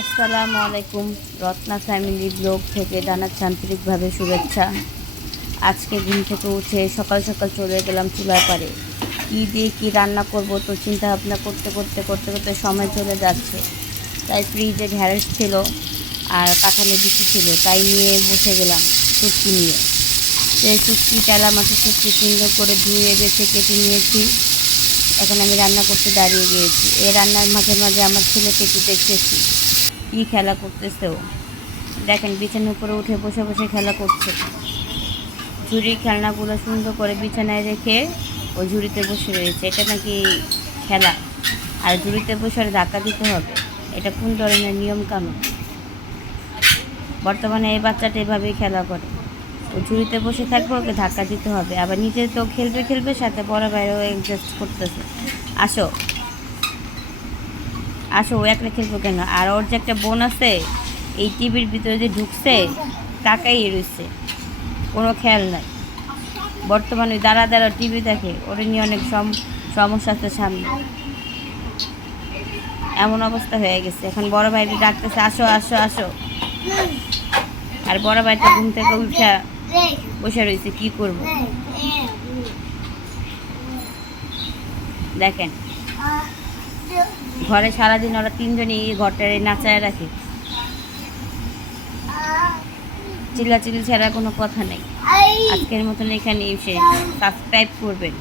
আসসালামু আলাইকুম, Ratna family blog থেকে জানাচ্ছি আন্তরিকভাবে শুভেচ্ছা। আজকে ঘুম থেকে উঠে সকাল সকাল চলে গেলাম চুলার পাড়ে। কী দিয়ে কী রান্না করব তো চিন্তা ভাবনা করতে করতে করতে করতে সময় চলে যাচ্ছে। তাই ফ্রিজে ঢ্যাঁড়স ছিল আর কাঁঠালের বিচি ছিল, তাই নিয়ে বসে গেলাম শুটকি নিয়ে। সেই শুটকি তেলা মাছের শুটকি সুন্দর করে ধুয়ে গেছে, কেটে নিয়েছি। এখন আমি রান্না করতে দাঁড়িয়ে গিয়েছি। এই রান্নার মাঝে মাঝে আমার ছেলেকে একটু দেখতেছি। কী খেলা করতেছে ও? দেখেন, বিছানার উপরে উঠে বসে বসে খেলা করছে। ঝুড়ির খেলনাগুলো সুন্দর করে বিছানায় রেখে ও ঝুড়িতে বসে রয়েছে। এটা নাকি খেলা? আর ঝুড়িতে বসে আর ধাক্কা দিতে হবে? এটা কোন ধরনের নিয়ম কানুন বর্তমানে এই বাচ্চাটা এভাবেই খেলা করে। ও ঝুড়িতে বসে থাকবে, ওকে ধাক্কা দিতে হবে। আবার নিজে তো খেলবে খেলবে, সাথে বড় বাইরেও অ্যাডজাস্ট করতেছে। আসো। আসো ও একটা খেলব কেন আর ওর যে একটা বোন আছে, এই টিভির ভিতরে যে ঢুকছে, তাকাই রয়েছে। কোনো খেয়াল নাই। বর্তমানে দাঁড়া দাঁড়া টিভি দেখে, ওর নিয়ে অনেক সম সমস্যা আছে সামনে। এমন অবস্থা হয়ে গেছে। এখন বড় ভাইটি ডাকতেছে, আসো আসো আসো। আর বড় ভাইটা ঘুম থেকে উঠা বসে রয়েছে, কি করব? দেখেন। ঘরে সারাদিন ওরা তিনজনই এই ঘরটারে নাচায় রাখে। চিল্লাচিল্লি ছাড়া কোনো কথা নেই। আজকের মতন এখানে এসে সাবস্ক্রাইব করবেন।